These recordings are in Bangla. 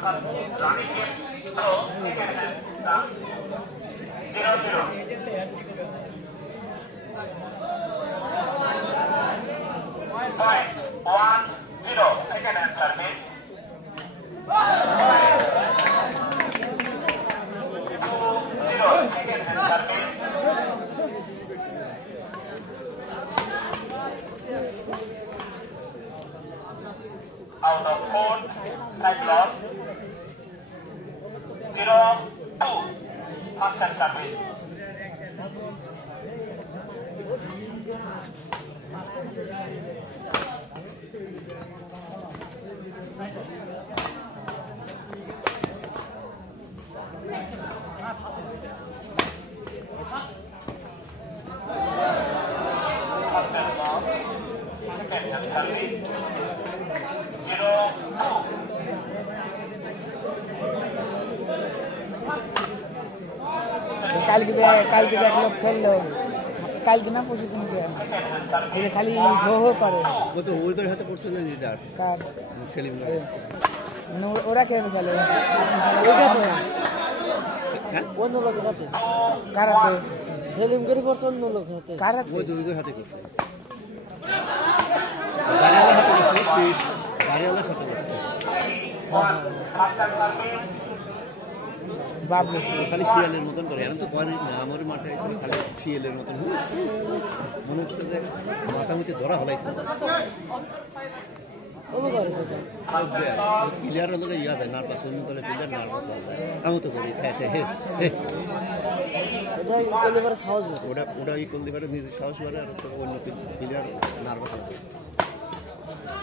Second hand service. 2-0 second hand service. Out of court, side loss. 0-2 first hand service. কালকে এক লোক খেললো কালকে না পরশু দিন খালি হো হো করে ওদের হাতে পড়ছে না লিডার কার সেলিম মানে ওরা খেলে খেলে অন্য লোকের হাতে কারাতে সেলিম করে পড়ছে অন্য লোকের হাতে কারাতে ওদের হাতে করছে গাড়িওয়ালার হাতে করছে গাড়িওয়ালার সাথে করছে খালি শিয়ালের মতন করে এখন তো করে না আমার মাঠে এসে খালি শিয়ালের মতন মনে হচ্ছে যে মাথা মুখে ধরা হলাইছে প্লেয়ার হলো ইয়া যায় নার্ভাস অন্য করে প্লেয়ার নার্ভাস হয়ে যায় আমি তো করি খাইতে হে ওটা ই করতে পারে নিজের সাহস বাড়ে আর অন্য প্লেয়ার নার্ভাস হয়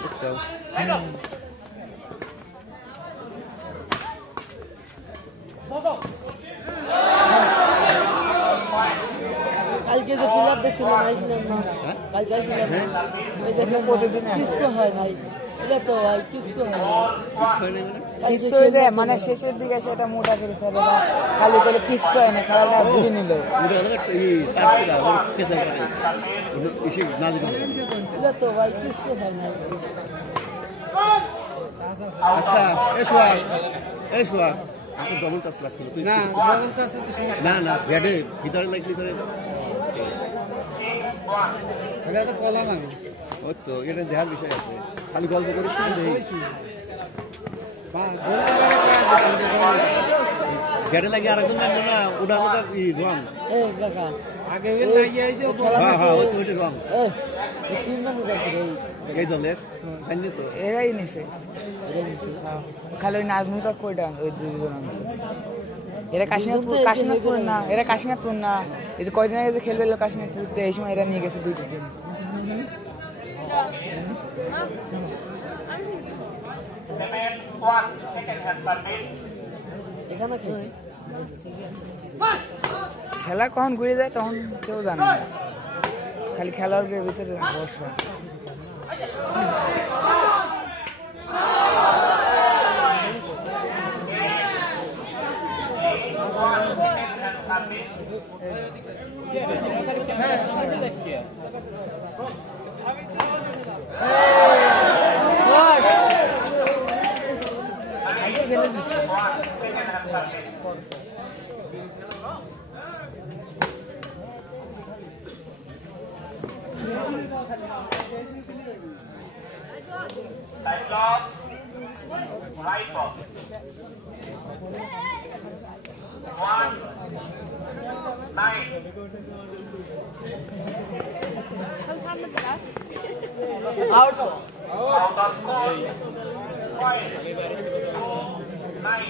বুঝছো কালকে যে প্লেয়ার দেখছিলেন আইছিলেন না কালকে আইছিলেন ওই যে প্রতিদিন কিচ্ছু হয় নাই এটা তো ভাই কিচ্ছু হয় কিচ্ছু হয়ে যায় মানে শেষের দিকে সেটা মোটা করে স্যার খালি করে কিচ্ছু হয় না খেলাটা ঘুরে নিল এটা তো ভাই কিচ্ছু হয় নাই আচ্ছা এই সোয়াক আপনার ডবল টাচ লাগছিল তুই না না ব্যাডে ভিতরে লাগলি করে তো কলা লাগে ওই তো এটা দেখার বিষয় আছে খালি গল্প করে শুনে ব্যাডে লাগে আরেকজন লাগবে না ওটা আমাদের রং আগে লাগিয়ে আইছে হ্যাঁ ওইটা রং এই দলের তো এরাই নিছে খালি ওই নাজমুলটা কয়টা ওই দুজন আনছে এরা কাশীনাথপুর না এরা কাশীনাথপুর না এই যে কয়দিন আগে যে খেলবে এলো কাশীনাথপুর এই সময় এরা নিয়ে গেছে 2 দিন খেলা কখন ঘুরে যায় তখন কেউ জানে না খালি খেলার ভিতরে বর্ষা Side loss, right ball. 1-9. Out of court. 9.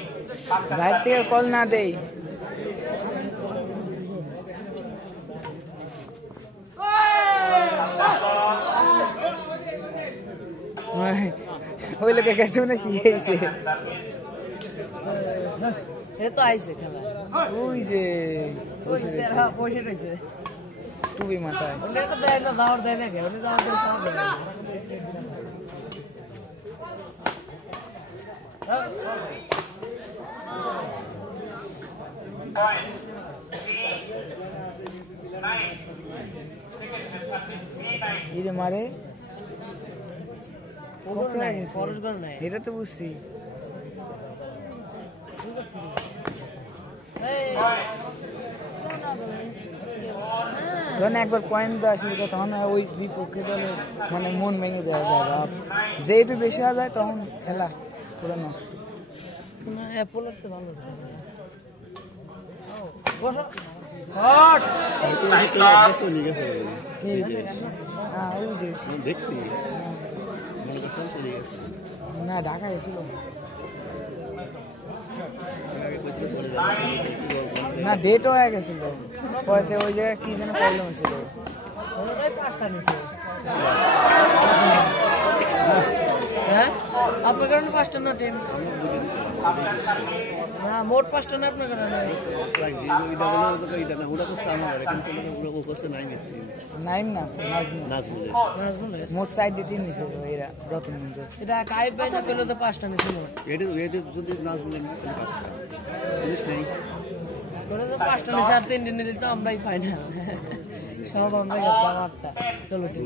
বাইরে থেকে কল না দেই ওই লোকে গেছে না শিখেছে এটা তো আইছে খেলা ওই যে বসে রয়েছে টুপি মাথায় ওটা তো দেয় না দাওয়ার দেয় না ওটা দাওয়ার দেয় সব দেয় ইরে মারে ফরজ গন নাই এটা তো বুঝছি যখন একবার পয়েন্ট দেওয়া শুরু করে তখন ওই বিপক্ষে দলের মানে মন ভেঙে দেওয়া যায় যেহেতু বেশি হওয়া যায় তখন খেলা পুরো নষ্ট। দেখছি না ঢাকা গেছিল না ডেটও হয়ে গেছিল পরে ওই জায়গায় কি যেন প্রবলেম হয়েছিল। হ্যাঁ আপনার কারণে 5টা না টিম না মোট 5টা না আপনার কারণে নাইম না নাজমুল মোট 4 টিম নিছে এরা রতনগঞ্জ। এটা কাইব ভাই না পেলে তো 5টা নিছে মোট যদি নাজমুলের করে তো 5টা নিছে আর 3 দিন নিলে তো আমরাই পাই না সব আমরা গেলাম 8টা চলো ঠিক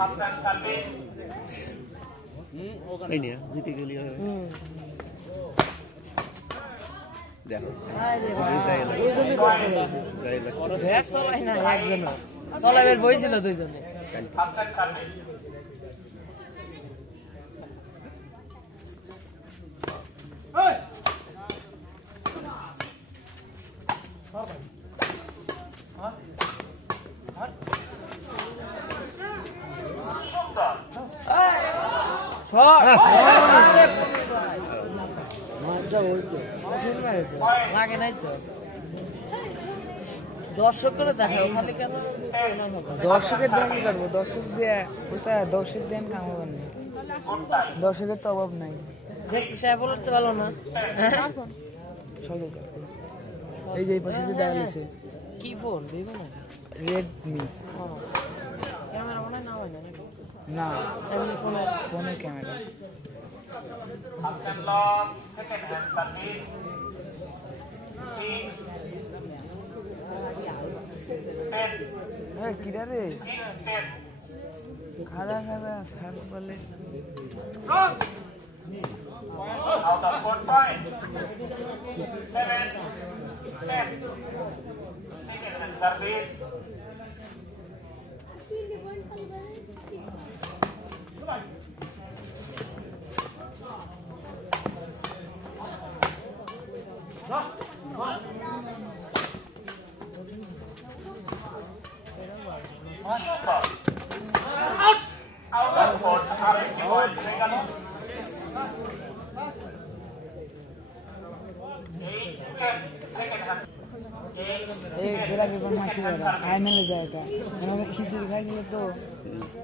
First and service. তাই না জিতে গেলি দেখো ব্যাট চলাই না একজন চলাবের বইছিল দুইজনে। First and service. সুন্দর লাগে নাই তো দর্শক করে দেখাও খালি কেন দর্শকের দেন কি করবো দর্শক দিয়ে ওটা দর্শক দেন কামাবেন না দর্শকের তো অভাব নাই। দেখছি সাহেব বলতে ভালো না এই যে এই পাশে যে দাঁড়াইছে কি ফোন ভিভো না রেডমি ক্যামেরা মনে না হয় না না এমনি ফোনের camera. First and loss. Second hand service. 6, 10, কিরা রে 6, 10. খারা খারা সার বলে Out of 4 point. 7, 10. Second hand service. Super. Out of 4. Average point. 8, 10. Second hand. 8, এই গোলা বিপন মাসি ওরা ফাইনালে যায় এটা মানে খিচুড়ি খাইছিল তো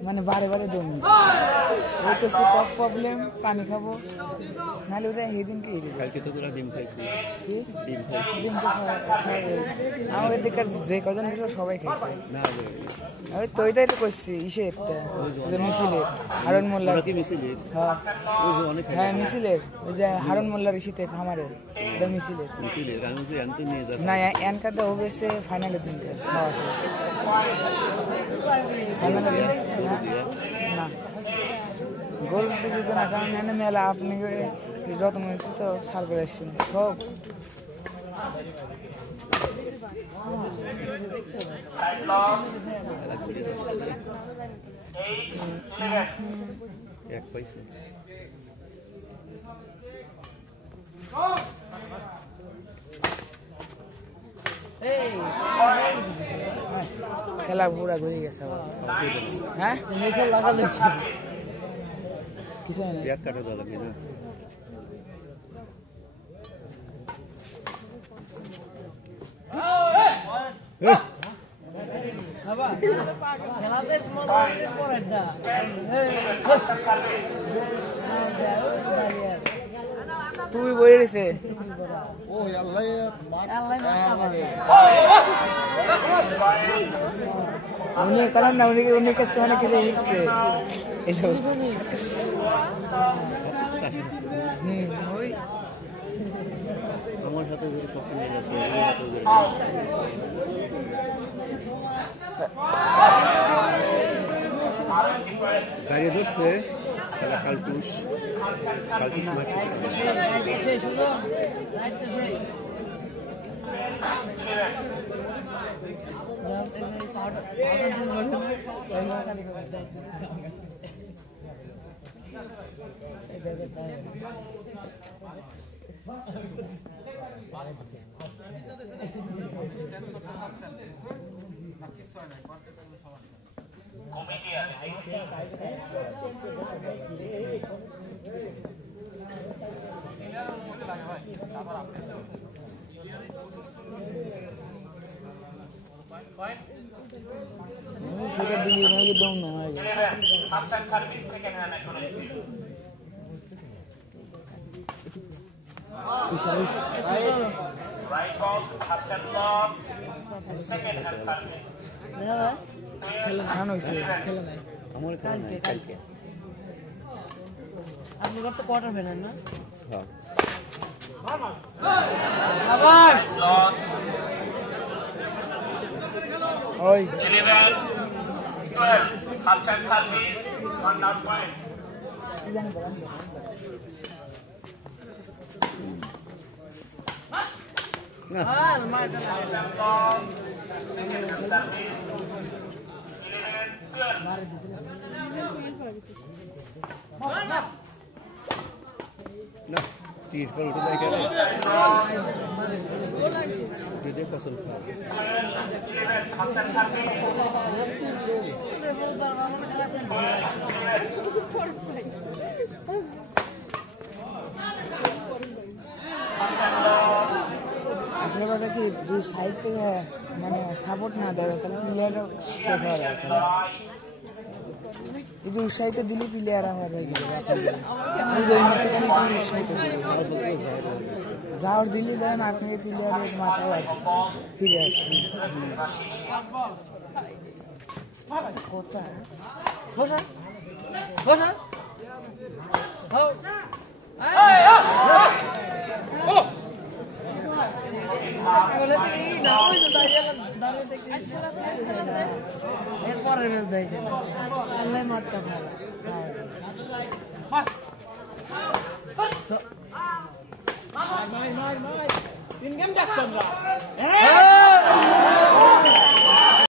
মানে বারে বারে দম ওই তো সব প্রবলেম পানি খাবো নাহলে ওরা সেদিনকে কালকে তো তোরা ডিম খাইছিস ডিম ডিম তো আমাদের দিকে যে কজন ছিল সবাই খাইছে না ওই তো ওইটাই তো করছি ইসের মিছিলের হারুন মোল্লার কি মিছিলের হ্যাঁ ওই যে অনেক হ্যাঁ মিছিলের ওই যে হারুন মোল্লার ইসিতে খামারের ওটা মিছিলের মিছিলের আমি বলছি আনতে নিয়ে যা না এনকাতে হবে সে ফাইনালের দিনকে খাওয়া আছে ফাইনালের দিন না গোল দিতে তো না কারণ এনে মেলা আপনি যত্ন হয়েছে তো সার করে আসছেন সব side loss. 8, 11. এক পয়সা খেলা পুরা ঘুরে গেছে আবার হ্যাঁ কিছু হয় না এক কাটা দেওয়া লাগবে না তুই বই রেছে উনি কারণ না উনি কাছে অনেক কিছু শিখছে ওই আমার সাথে যদি সব মিলে যাচ্ছে গাড়ি ধরছে খেলা কালটুস মাঠ শেষ হলো রাইট শেষ সেটা দিলি ভাই দম না হয় ফার্স্ট টাইম সার্ভিস থেকে নেন এখন still right ball first time loss second hand service খেলা হয়েছে খেলা নাই আমার কালকে আপনি কত কোয়ার্টার ফাইনাল না হ্যাঁ আবার লস ওই 11 12 first time service 1 out point না আর মার লস সেকেন্ড সার্ভিস 11 12 না তীর पर उठ जाए क्या तुझे पसंद था আসলে কথা কি যে সাইড থেকে মানে সাপোর্ট না দেয় তাহলে প্লেয়াররা শেষ হওয়া যায় কিন্তু উৎসাহিত দিলে প্লেয়াররা হওয়া যায় উৎসাহিত যাওয়ার দিলে ধরেন আপনি প্লেয়ারের মাথায় আছে ফিরে আসছেন কোথায় বসা বসা এরপরের ম্যাচ দিয়েছে আল্লাহ মাঠটা ভালো তিন গেম দেখতাম